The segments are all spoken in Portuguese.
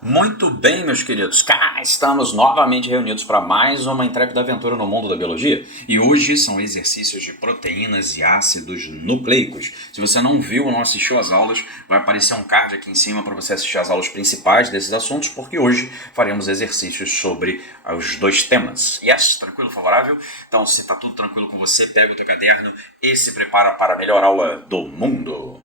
Muito bem, meus queridos, cá estamos novamente reunidos para mais uma intrépida aventura no mundo da biologia. E hoje são exercícios de proteínas e ácidos nucleicos. Se você não viu ou não assistiu às aulas, vai aparecer um card aqui em cima para você assistir às aulas principais desses assuntos, porque hoje faremos exercícios sobre os dois temas. Yes? Tranquilo, favorável? Então, se está tudo tranquilo com você, pega o teu caderno e se prepara para a melhor aula do mundo.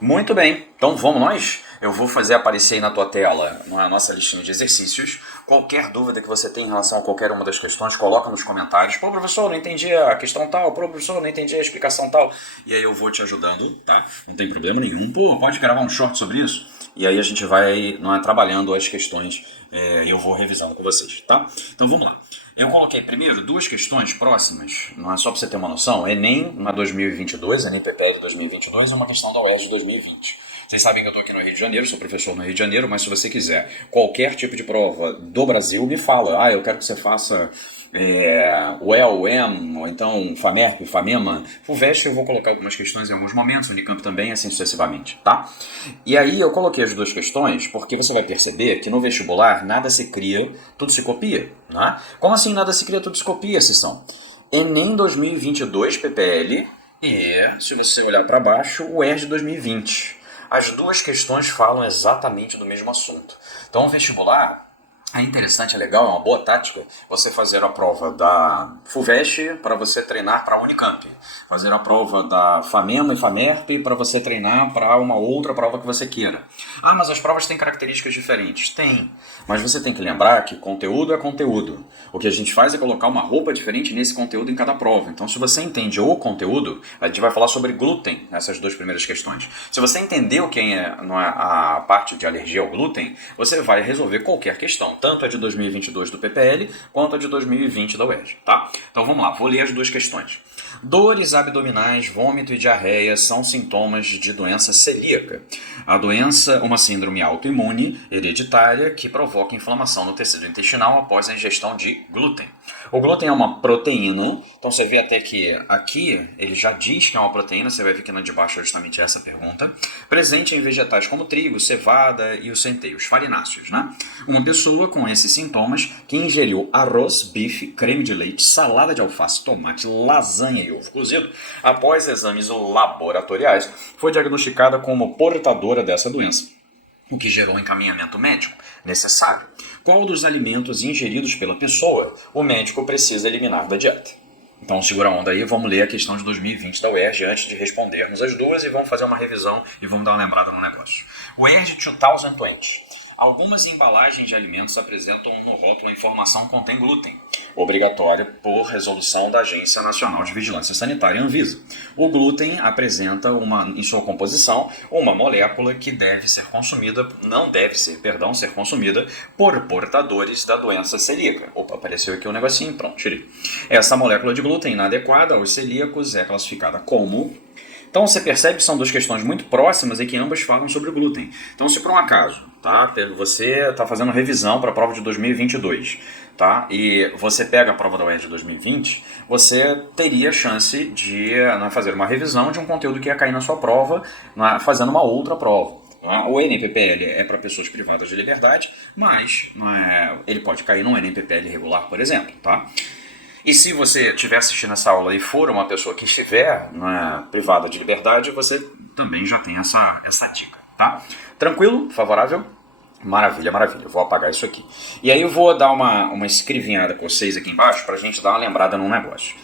Muito bem, então vamos nós? Eu vou fazer aparecer aí na tua tela a nossa listinha de exercícios. Qualquer dúvida que você tenha em relação a qualquer uma das questões, coloca nos comentários. Pô, professor, não entendi a questão tal. Pô, professor, não entendi a explicação tal. E aí eu vou te ajudando, tá? Não tem problema nenhum. Pô, pode gravar um short sobre isso? E aí a gente vai trabalhando as questões e eu vou revisando com vocês, tá? Então vamos lá. Eu coloquei primeiro duas questões próximas, não é só para você ter uma noção. Enem na 2022, Enem PPL 2022 e uma questão da UERJ de 2020. Vocês sabem que eu estou aqui no Rio de Janeiro, sou professor no Rio de Janeiro, mas se você quiser qualquer tipo de prova do Brasil, me fala. Eu quero que você faça UEL, UEM, ou então FAMERP, FAMEMA, FUVEST. Eu vou colocar algumas questões em alguns momentos, Unicamp também, assim sucessivamente, tá? E aí eu coloquei as duas questões porque você vai perceber que no vestibular nada se cria, tudo se copia, né? Como assim nada se cria, tudo se copia, Cissão? Enem 2022 PPL e, se você olhar para baixo, o UERJ 2020. As duas questões falam exatamente do mesmo assunto. Então, o vestibular é interessante, é legal, é uma boa tática você fazer a prova da FUVEST para você treinar para a Unicamp. Fazer a prova da FAMEMA e FAMERP para você treinar para uma outra prova que você queira. Mas as provas têm características diferentes. Tem. Mas você tem que lembrar que conteúdo é conteúdo. O que a gente faz é colocar uma roupa diferente nesse conteúdo em cada prova. Então, se você entende o conteúdo, a gente vai falar sobre glúten nessas duas primeiras questões. Se você entender o que é a parte de alergia ao glúten, você vai resolver qualquer questão, tanto a de 2022 do PPL quanto a de 2020 da UERJ, tá? Então vamos lá, vou ler as duas questões. Dores abdominais, vômito e diarreia são sintomas de doença celíaca. A doença, uma síndrome autoimune hereditária que provoca inflamação no tecido intestinal após a ingestão de glúten. O glúten é uma proteína, então você vê até que aqui ele já diz que é uma proteína, você vai ver que na de baixo é justamente essa pergunta, presente em vegetais como trigo, cevada e os centeios farináceos, né? Uma pessoa com esses sintomas que ingeriu arroz, bife, creme de leite, salada de alface, tomate, lasanha e ovo cozido, após exames laboratoriais, foi diagnosticada como portadora dessa doença, o que gerou um encaminhamento médico necessário. Qual dos alimentos ingeridos pela pessoa o médico precisa eliminar da dieta? Então segura a onda aí, vamos ler a questão de 2020 da UERJ antes de respondermos as duas e vamos fazer uma revisão e vamos dar uma lembrada no negócio. UERJ 2020. Algumas embalagens de alimentos apresentam no rótulo a informação contém glúten, obrigatória por resolução da Agência Nacional de Vigilância Sanitária, Anvisa. O glúten apresenta em sua composição uma molécula que não deve ser consumida por portadores da doença celíaca. Opa, apareceu aqui um negocinho, pronto, tirei. Essa molécula de glúten inadequada aos celíacos é classificada como... Então você percebe que são duas questões muito próximas e que ambas falam sobre o glúten. Então se por um acaso, tá, você está fazendo revisão para a prova de 2022, tá, e você pega a prova da UERJ de 2020, você teria chance de fazer uma revisão de um conteúdo que ia cair na sua prova, fazendo uma outra prova. O NPPL é para pessoas privadas de liberdade, mas ele pode cair num NPPL regular, por exemplo, tá? E se você estiver assistindo essa aula e for uma pessoa que estiver privada de liberdade, você também já tem essa dica, tá? Tranquilo? Favorável? Maravilha, maravilha. Eu vou apagar isso aqui. E aí eu vou dar uma escrevinhada com vocês aqui embaixo para a gente dar uma lembrada num negócio.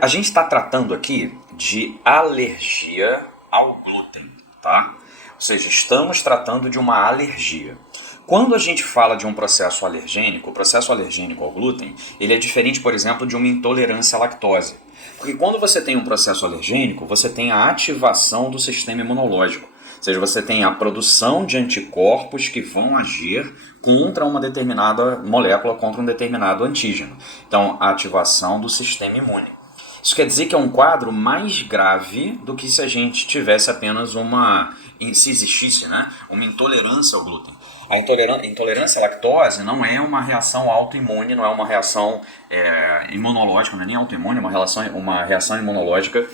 A gente está tratando aqui de alergia ao glúten, tá? Ou seja, estamos tratando de uma alergia. Quando a gente fala de um processo alergênico, o processo alergênico ao glúten, ele é diferente, por exemplo, de uma intolerância à lactose. Porque quando você tem um processo alergênico, você tem a ativação do sistema imunológico. Ou seja, você tem a produção de anticorpos que vão agir contra uma determinada molécula, contra um determinado antígeno. Então, a ativação do sistema imune. Isso quer dizer que é um quadro mais grave do que se a gente tivesse apenas se existisse, uma intolerância ao glúten. A intolerância à lactose não é uma reação autoimune, não é uma reação imunológica, não é nem autoimune, é uma reação imunológica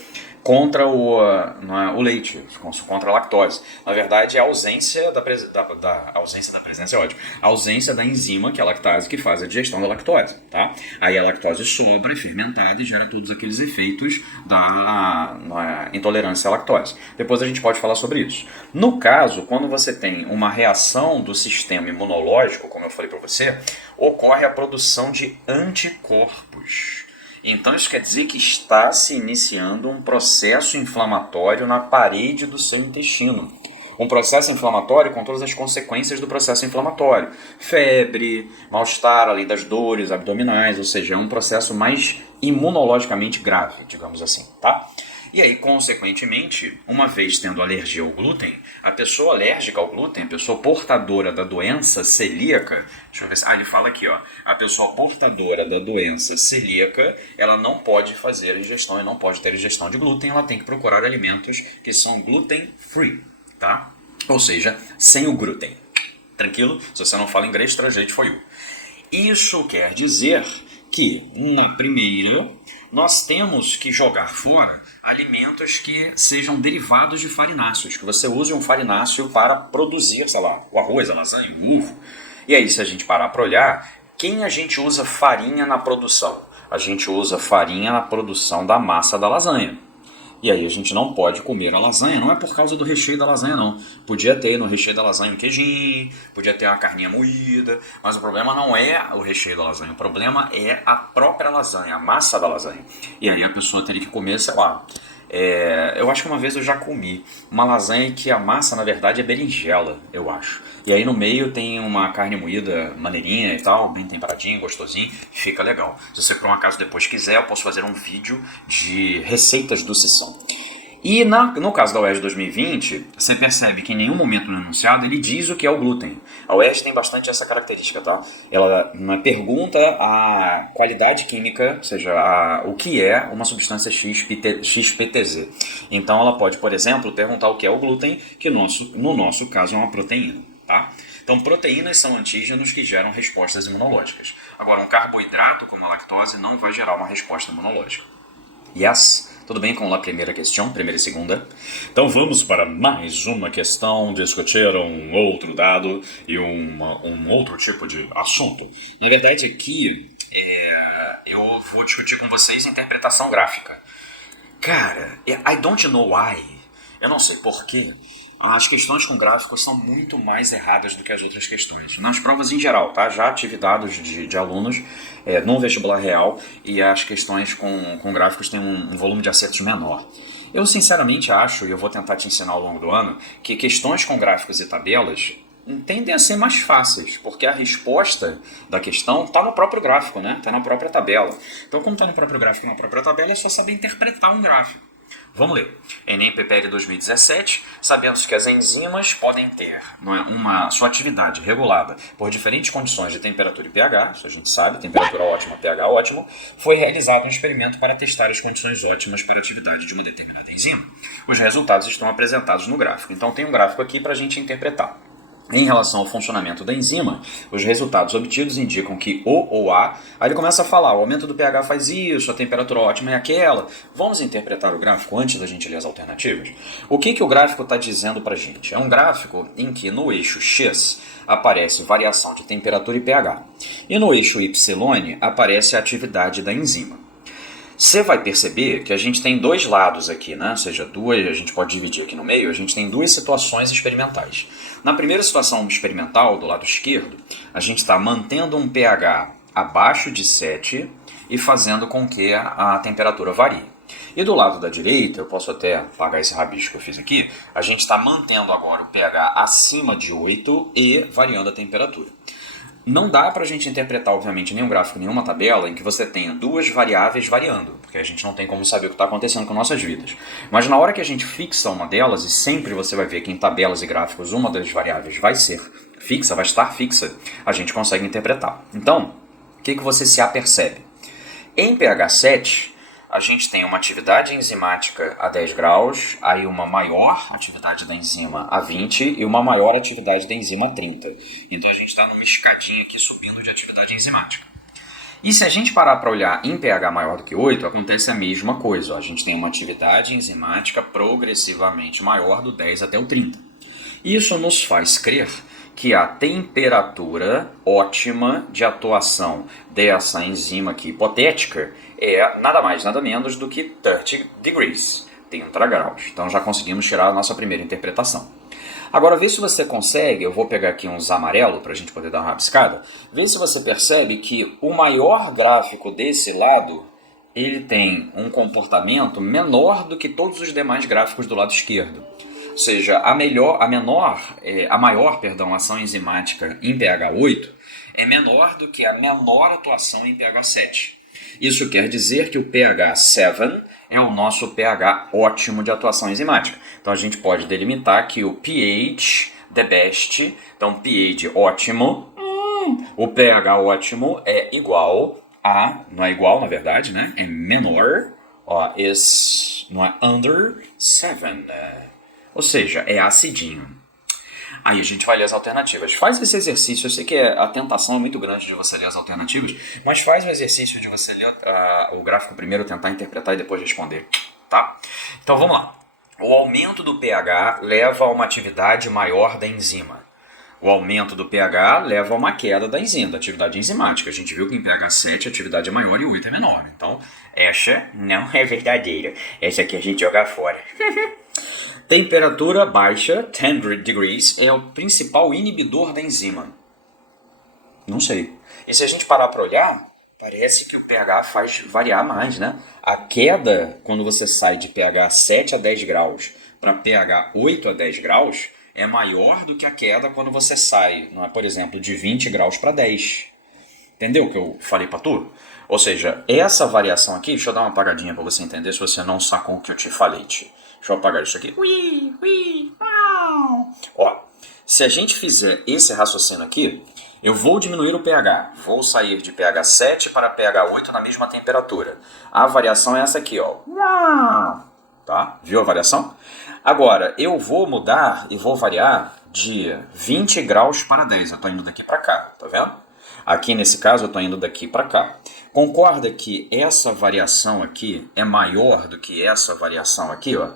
contra o leite, contra a lactose. Na verdade, é a ausência a ausência da presença é ótimo. A ausência da enzima, que é a lactase, que faz a digestão da lactose, tá? Aí a lactose sobra, é fermentada e gera todos aqueles efeitos da intolerância à lactose. Depois a gente pode falar sobre isso. No caso, quando você tem uma reação do sistema imunológico, como eu falei para você, ocorre a produção de anticorpos. Então isso quer dizer que está se iniciando um processo inflamatório na parede do seu intestino. Um processo inflamatório com todas as consequências do processo inflamatório. Febre, mal-estar, além das dores abdominais, ou seja, é um processo mais imunologicamente grave, digamos assim, tá? E aí, consequentemente, uma vez tendo alergia ao glúten, a pessoa alérgica ao glúten, a pessoa portadora da doença celíaca, deixa eu ver se... ele fala aqui, ó, a pessoa portadora da doença celíaca, ela não pode fazer ingestão e não pode ter ingestão de glúten, ela tem que procurar alimentos que são gluten-free, tá? Ou seja, sem o glúten. Tranquilo? Se você não fala inglês, translate for you. Isso quer dizer que, na primeira, nós temos que jogar fora alimentos que sejam derivados de farináceos, que você use um farináceo para produzir, sei lá, o arroz, a lasanha, o ovo. E aí, se a gente parar para olhar, quem a gente usa farinha na produção? A gente usa farinha na produção da massa da lasanha. E aí a gente não pode comer a lasanha, não é por causa do recheio da lasanha não. Podia ter no recheio da lasanha um queijinho, podia ter uma carninha moída, mas o problema não é o recheio da lasanha, o problema é a própria lasanha, a massa da lasanha. E aí a pessoa teria que comer, sei lá, eu acho que uma vez eu já comi uma lasanha que a massa na verdade é berinjela, eu acho. E aí no meio tem uma carne moída maneirinha e tal, bem temperadinho, gostosinho, fica legal. Se você por um acaso depois quiser, eu posso fazer um vídeo de receitas do Sisson. E no caso da UERJ 2020, você percebe que em nenhum momento no enunciado ele diz o que é o glúten. A UERJ tem bastante essa característica, tá? Ela pergunta a qualidade química, ou seja, o que é uma substância XPTZ. Então ela pode, por exemplo, perguntar o que é o glúten, que no nosso caso é uma proteína, tá? Então proteínas são antígenos que geram respostas imunológicas. Agora um carboidrato como a lactose não vai gerar uma resposta imunológica. Yes? Tudo bem com a primeira questão, primeira e segunda? Então vamos para mais uma questão, discutir um outro dado e um outro tipo de assunto. Na verdade aqui eu vou discutir com vocês interpretação gráfica. Cara, I don't know why, eu não sei porquê. As questões com gráficos são muito mais erradas do que as outras questões. Nas provas em geral, tá? Já tive dados de alunos no vestibular real e as questões com gráficos têm um volume de acertos menor. Eu sinceramente acho, e eu vou tentar te ensinar ao longo do ano, que questões com gráficos e tabelas tendem a ser mais fáceis, porque a resposta da questão está no próprio gráfico, né? Está na própria tabela. Então, como está no próprio gráfico e na própria tabela, é só saber interpretar um gráfico. Vamos ler. Enem PPL 2017, sabemos que as enzimas podem ter sua atividade regulada por diferentes condições de temperatura e pH, isso a gente sabe, temperatura ótima, pH ótimo, foi realizado um experimento para testar as condições ótimas para a atividade de uma determinada enzima. Os resultados estão apresentados no gráfico, então tem um gráfico aqui para a gente interpretar. Em relação ao funcionamento da enzima, os resultados obtidos indicam que O ou A, aí ele começa a falar, o aumento do pH faz isso, a temperatura ótima é aquela. Vamos interpretar o gráfico antes da gente ler as alternativas? O que o gráfico está dizendo para a gente? É um gráfico em que no eixo X aparece variação de temperatura e pH, e no eixo Y aparece a atividade da enzima. Você vai perceber que a gente tem dois lados aqui, né? Ou seja, a gente pode dividir aqui no meio, a gente tem duas situações experimentais. Na primeira situação experimental, do lado esquerdo, a gente está mantendo um pH abaixo de 7 e fazendo com que a temperatura varie. E do lado da direita, eu posso até apagar esse rabisco que eu fiz aqui, a gente está mantendo agora o pH acima de 8 e variando a temperatura. Não dá para a gente interpretar, obviamente, nenhum gráfico, nenhuma tabela em que você tenha duas variáveis variando, porque a gente não tem como saber o que está acontecendo com nossas vidas. Mas na hora que a gente fixa uma delas, e sempre você vai ver que em tabelas e gráficos uma das variáveis vai ser fixa, vai estar fixa, a gente consegue interpretar. Então, o que você se apercebe? Em pH 7, a gente tem uma atividade enzimática a 10 graus, aí uma maior atividade da enzima a 20 e uma maior atividade da enzima a 30. Então a gente está numa escadinha aqui subindo de atividade enzimática. E se a gente parar para olhar em pH maior do que 8, acontece a mesma coisa. Ó. A gente tem uma atividade enzimática progressivamente maior do 10 até o 30. Isso nos faz crer que a temperatura ótima de atuação dessa enzima aqui hipotética é nada mais, nada menos do que 30 degrees, 30 graus. Então já conseguimos tirar a nossa primeira interpretação. Agora vê se você consegue, eu vou pegar aqui uns amarelos para a gente poder dar uma rabiscada, vê se você percebe que o maior gráfico desse lado, ele tem um comportamento menor do que todos os demais gráficos do lado esquerdo. Ou seja, a maior ação enzimática em pH 8 é menor do que a menor atuação em pH 7. Isso quer dizer que o pH 7 é o nosso pH ótimo de atuação enzimática. Então a gente pode delimitar que o pH the best, então pH ótimo, o pH ótimo é igual a, não é igual na verdade, né? É menor, ó, não é under 7. Ou seja, é acidinho. Aí a gente vai ler as alternativas. Faz esse exercício, eu sei que a tentação é muito grande de você ler as alternativas, mas faz o exercício de você ler o gráfico primeiro, tentar interpretar e depois responder, tá? Então vamos lá. O aumento do pH leva a uma atividade maior da enzima. O aumento do pH leva a uma queda da enzima, da atividade enzimática. A gente viu que em pH 7 a atividade é maior e 8 é menor. Então, essa não é verdadeira. Essa aqui a gente joga fora. Temperatura baixa, 10 degrees, é o principal inibidor da enzima. Não sei. E se a gente parar para olhar, parece que o pH faz variar mais, né? A queda, quando você sai de pH 7 a 10 graus para pH 8 a 10 graus, é maior do que a queda quando você sai, por exemplo, de 20 graus para 10. Entendeu o que eu falei para tu? Ou seja, essa variação aqui, deixa eu dar uma apagadinha para você entender se você não sacou o que eu te falei. Deixa eu apagar isso aqui. Ó, se a gente fizer esse raciocínio aqui, eu vou diminuir o pH. Vou sair de pH 7 para pH 8 na mesma temperatura. A variação é essa aqui, ó. Tá? Viu a variação? Agora, eu vou mudar e vou variar de 20 graus para 10. Eu estou indo daqui para cá, tá vendo? Aqui nesse caso eu estou indo daqui para cá. Concorda que essa variação aqui é maior do que essa variação aqui, ó?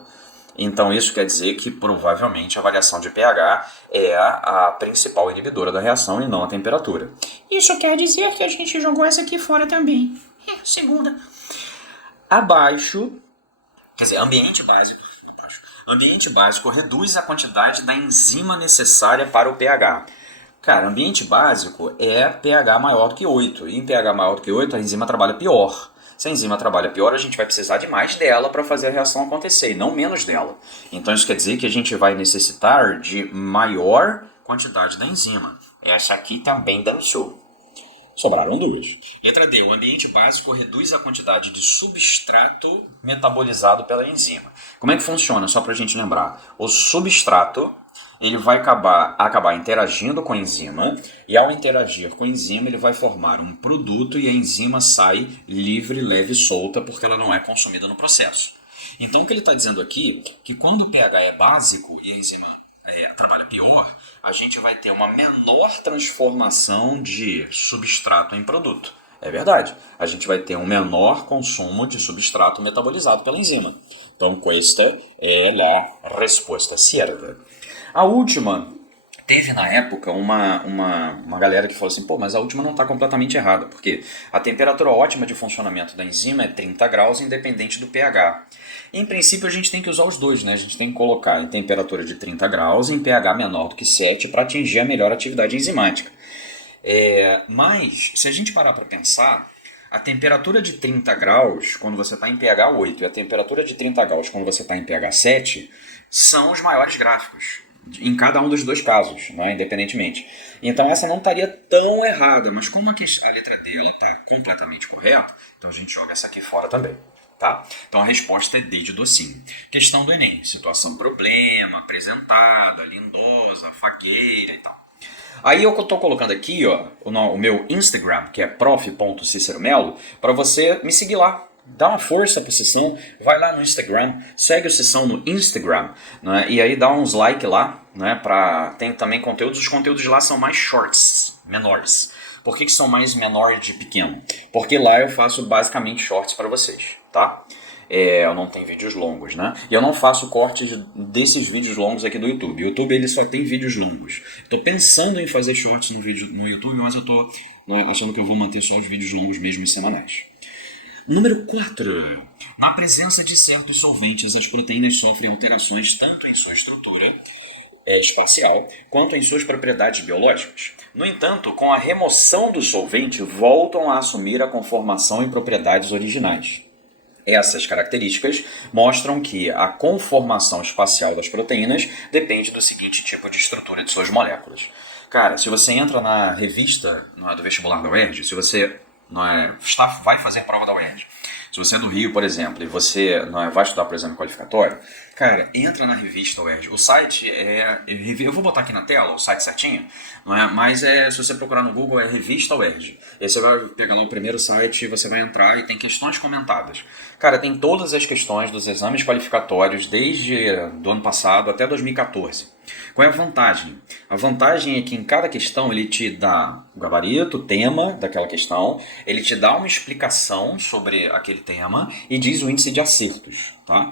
Então isso quer dizer que provavelmente a variação de pH é a principal inibidora da reação e não a temperatura. Isso quer dizer que a gente jogou essa aqui fora também. Segunda. Abaixo, quer dizer, ambiente básico reduz a quantidade da enzima necessária para o pH. Cara, ambiente básico é pH maior do que 8. E em pH maior do que 8, a enzima trabalha pior. Se a enzima trabalha pior, a gente vai precisar de mais dela para fazer a reação acontecer, e não menos dela. Então isso quer dizer que a gente vai necessitar de maior quantidade da enzima. Essa aqui também dançou. Sobraram duas. Letra D. O ambiente básico reduz a quantidade de substrato metabolizado pela enzima. Como é que funciona? Só para a gente lembrar. O substrato ele vai acabar interagindo com a enzima, e ao interagir com a enzima ele vai formar um produto e a enzima sai livre, leve e solta porque ela não é consumida no processo. Então o que ele está dizendo aqui é que quando o pH é básico e a enzima trabalha pior, a gente vai ter uma menor transformação de substrato em produto. É verdade, a gente vai ter um menor consumo de substrato metabolizado pela enzima. Então esta é a resposta certa. A última, teve na época uma galera que falou assim, pô, mas a última não está completamente errada, porque a temperatura ótima de funcionamento da enzima é 30 graus independente do pH. Em princípio a gente tem que usar os dois, né? A gente tem que colocar em temperatura de 30 graus em pH menor do que 7 para atingir a melhor atividade enzimática. Mas, se a gente parar para pensar, a temperatura de 30 graus quando você está em pH 8 e a temperatura de 30 graus quando você está em pH 7 são os maiores gráficos. Em cada um dos dois casos, né, independentemente. Então essa não estaria tão errada, mas como a letra D está completamente correta, então a gente joga essa aqui fora também. Tá? Então a resposta é D de docinho. Questão do Enem, situação problema, apresentada, lindosa, fagueira e tal. Aí eu estou colocando aqui ó, o meu Instagram, que é prof.ciceromelo, para você me seguir lá. dá uma força para Sessão, vai lá no Instagram, segue o Sessão no Instagram, né? E aí dá uns like lá, né? Tem também conteúdos, os conteúdos lá são mais shorts, menores. Por que são mais menor de pequeno? Porque lá eu faço basicamente shorts para vocês, tá? Eu não tenho vídeos longos, né? E eu não faço cortes desses vídeos longos aqui do YouTube. O YouTube ele só tem vídeos longos. Estou pensando em fazer shorts no YouTube, mas eu estou achando que eu vou manter só os vídeos longos mesmo e semanais. Número 4. Na presença de certos solventes, as proteínas sofrem alterações tanto em sua estrutura espacial quanto em suas propriedades biológicas. No entanto, com a remoção do solvente, voltam a assumir a conformação e propriedades originais. Essas características mostram que a conformação espacial das proteínas depende do seguinte tipo de estrutura de suas moléculas. Cara, se você entra na revista do vestibular da UERJ, se você vai fazer prova da UERJ, se você é do Rio, por exemplo, e você vai estudar para o exame qualificatório, cara, entra na revista UERJ. O site eu vou botar aqui na tela o site certinho, mas se você procurar no Google é Revista UERJ. Aí você vai pegar lá o primeiro site, você vai entrar e tem questões comentadas. Cara, tem todas as questões dos exames qualificatórios desde do ano passado até 2014. Qual é a vantagem? A vantagem é que em cada questão ele te dá o gabarito, o tema daquela questão, ele te dá uma explicação sobre aquele tema e diz o índice de acertos, tá?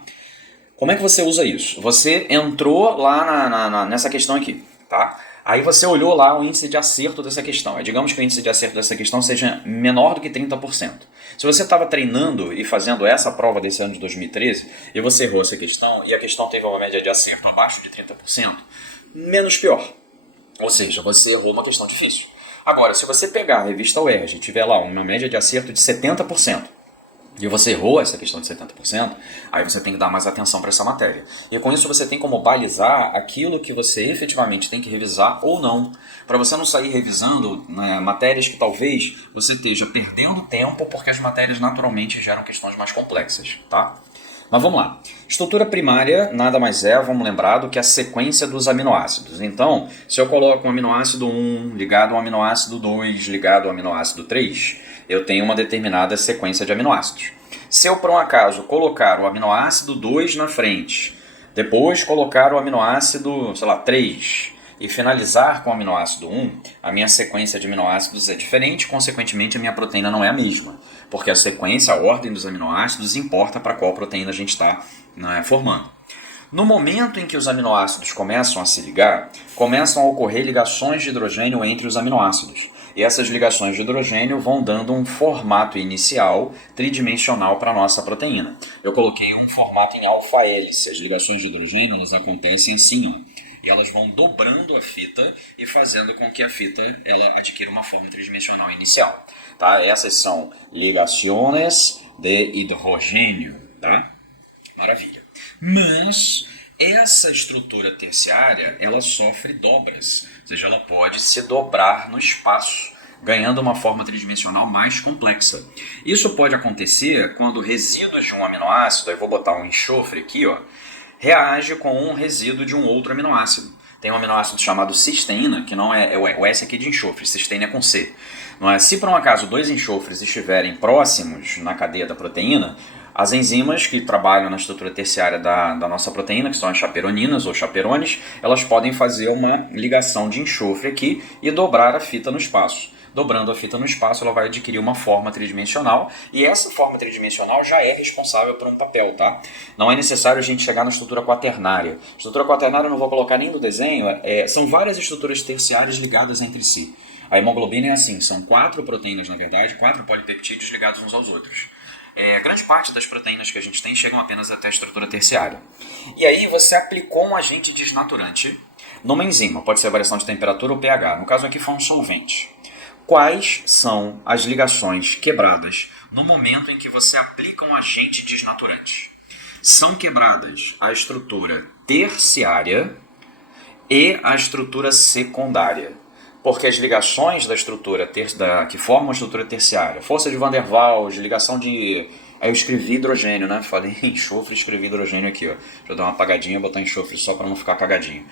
Como é que você usa isso? Você entrou lá nessa questão aqui, tá? Aí você olhou lá o índice de acerto dessa questão. Digamos que o índice de acerto dessa questão seja menor do que 30%. Se você estava treinando e fazendo essa prova desse ano de 2013 e você errou essa questão e a questão teve uma média de acerto abaixo de 30%, menos pior. Ou seja, você errou uma questão difícil. Agora, se você pegar a revista UERJ e tiver lá uma média de acerto de 70%, e você errou essa questão de 70%, aí você tem que dar mais atenção para essa matéria. E com isso você tem como balizar aquilo que você efetivamente tem que revisar ou não. Para você não sair revisando matérias que talvez você esteja perdendo tempo porque as matérias naturalmente geram questões mais complexas, tá? Mas vamos lá. Estrutura primária nada mais vamos lembrar, do que a sequência dos aminoácidos. Então, se eu coloco um aminoácido 1 ligado ao aminoácido 2 ligado ao aminoácido 3, eu tenho uma determinada sequência de aminoácidos. Se eu, por um acaso, colocar o aminoácido 2 na frente, depois colocar o aminoácido, 3, e finalizar com o aminoácido 1, a minha sequência de aminoácidos é diferente, consequentemente a minha proteína não é a mesma, porque a sequência, a ordem dos aminoácidos importa para qual proteína a gente está formando. No momento em que os aminoácidos começam a se ligar, começam a ocorrer ligações de hidrogênio entre os aminoácidos. E essas ligações de hidrogênio vão dando um formato inicial tridimensional para a nossa proteína. Eu coloquei um formato em alfa-hélice. As ligações de hidrogênio elas acontecem assim, ó. E elas vão dobrando a fita e fazendo com que a fita ela adquira uma forma tridimensional inicial. Tá? Essas são ligações de hidrogênio. Tá? Maravilha. Mas essa estrutura terciária ela sofre dobras. Ou seja, ela pode se dobrar no espaço, ganhando uma forma tridimensional mais complexa. Isso pode acontecer quando resíduos de um aminoácido, eu vou botar um enxofre aqui, ó, reage com um resíduo de um outro aminoácido. Tem um aminoácido chamado cisteína, que não é o S aqui de enxofre, cisteína é com C. Não é? Se por um acaso dois enxofres estiverem próximos na cadeia da proteína, as enzimas que trabalham na estrutura terciária da nossa proteína, que são as chaperoninas ou chaperones, elas podem fazer uma ligação de enxofre aqui e dobrar a fita no espaço. Dobrando a fita no espaço, ela vai adquirir uma forma tridimensional e essa forma tridimensional já é responsável por um papel, tá? Não é necessário a gente chegar na estrutura quaternária. Estrutura quaternária eu não vou colocar nem no desenho, são várias estruturas terciárias ligadas entre si. A hemoglobina é assim, são 4 proteínas, na verdade, 4 polipeptídeos ligados uns aos outros. Grande parte das proteínas que a gente tem chegam apenas até a estrutura terciária. E aí você aplicou um agente desnaturante numa enzima, pode ser variação de temperatura ou pH, no caso aqui foi um solvente. Quais são as ligações quebradas no momento em que você aplica um agente desnaturante? São quebradas a estrutura terciária e a estrutura secundária. Porque as ligações da estrutura que formam a estrutura terciária, força de Van der Waals, ligação de... Aí eu escrevi hidrogênio, né? Falei enxofre e escrevi hidrogênio aqui, ó. Deixa eu dar uma apagadinha e botar enxofre só para não ficar cagadinho.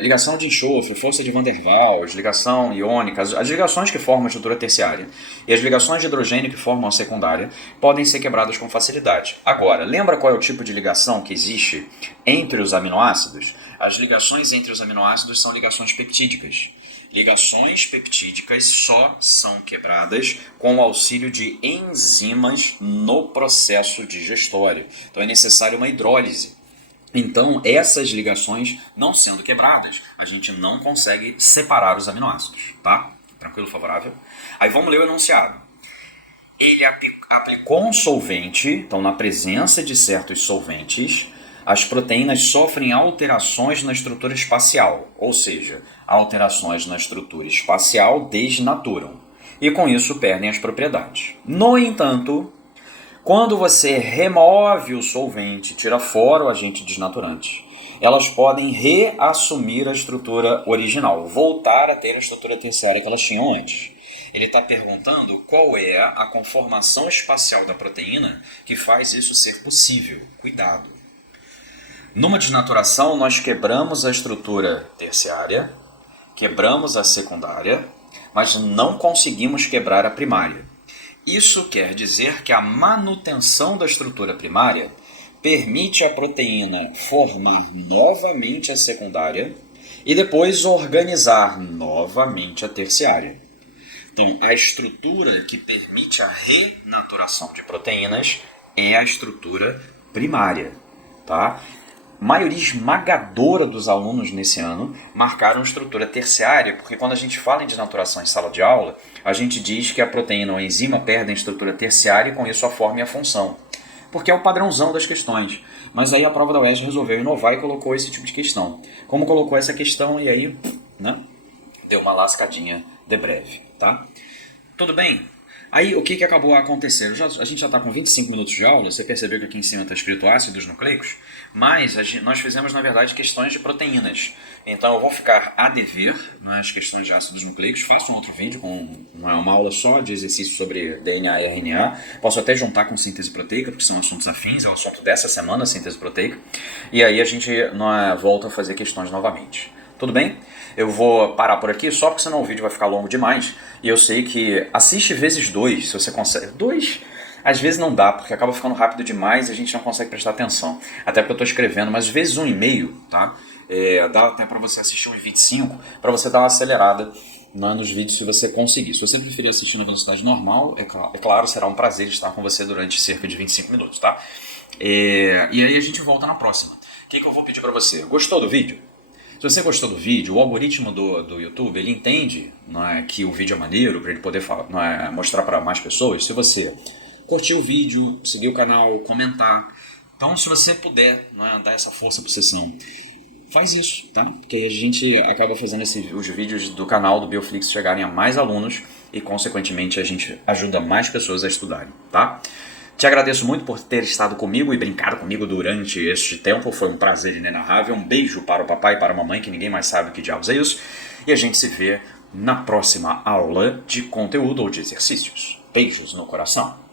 ligação de enxofre, força de Van der Waals, ligação iônica, as ligações que formam a estrutura terciária e as ligações de hidrogênio que formam a secundária podem ser quebradas com facilidade. Agora, lembra qual é o tipo de ligação que existe entre os aminoácidos? As ligações entre os aminoácidos são ligações peptídicas. Ligações peptídicas só são quebradas com o auxílio de enzimas no processo digestório. Então é necessário uma hidrólise. Então, essas ligações não sendo quebradas, a gente não consegue separar os aminoácidos, tá? Tranquilo, favorável? Aí vamos ler o enunciado. Ele aplicou um solvente, então na presença de certos solventes, as proteínas sofrem alterações na estrutura espacial, ou seja, alterações na estrutura espacial desnaturam, e com isso perdem as propriedades. No entanto, quando você remove o solvente, tira fora o agente desnaturante, elas podem reassumir a estrutura original, voltar a ter a estrutura terciária que elas tinham antes. Ele está perguntando qual é a conformação espacial da proteína que faz isso ser possível. Cuidado! Numa desnaturação, nós quebramos a estrutura terciária, quebramos a secundária, mas não conseguimos quebrar a primária. Isso quer dizer que a manutenção da estrutura primária permite à proteína formar novamente a secundária e depois organizar novamente a terciária. Então, a estrutura que permite a renaturação de proteínas é a estrutura primária, tá? Maioria esmagadora dos alunos nesse ano marcaram estrutura terciária, porque quando a gente fala em desnaturação em sala de aula, a gente diz que a proteína ou a enzima perdem estrutura terciária e com isso a forma e a função. Porque é o padrãozão das questões. Mas aí a prova da UERJ resolveu inovar e colocou esse tipo de questão. Como colocou essa questão e aí, né, deu uma lascadinha de breve, tá? Tudo bem? Aí o que acabou acontecendo? A gente já está com 25 minutos de aula, você percebeu que aqui em cima está escrito ácidos nucleicos, mas nós fizemos na verdade questões de proteínas. Então eu vou ficar a dever nas questões de ácidos nucleicos, faço um outro vídeo com uma aula só de exercício sobre DNA e RNA, posso até juntar com síntese proteica, porque são assuntos afins, é o assunto dessa semana, síntese proteica, e aí a gente volta a fazer questões novamente. Tudo bem? Eu vou parar por aqui só porque senão o vídeo vai ficar longo demais. E eu sei que assiste vezes 2, se você consegue. 2, às vezes não dá, porque acaba ficando rápido demais e a gente não consegue prestar atenção. Até porque eu estou escrevendo, mas vezes 1,5, tá? Dá até para você assistir uns 25, para você dar uma acelerada nos vídeos se você conseguir. Se você preferir assistir na velocidade normal, é claro, será um prazer estar com você durante cerca de 25 minutos, tá? E aí a gente volta na próxima. O que eu vou pedir para você? Gostou do vídeo? Se você gostou do vídeo, o algoritmo do YouTube, ele entende, não é, que o vídeo é maneiro, para ele poder mostrar para mais pessoas. Se você curtir o vídeo, seguir o canal, comentar. Então, se você puder, não é, dar essa força para a sessão, faz isso, tá? Porque aí a gente acaba fazendo os vídeos do canal do Bioflix chegarem a mais alunos e, consequentemente, a gente ajuda mais pessoas a estudarem, tá? Te agradeço muito por ter estado comigo e brincado comigo durante este tempo. Foi um prazer inenarrável. Um beijo para o papai e para a mamãe, que ninguém mais sabe o que diabos é isso. E a gente se vê na próxima aula de conteúdo ou de exercícios. Beijos no coração.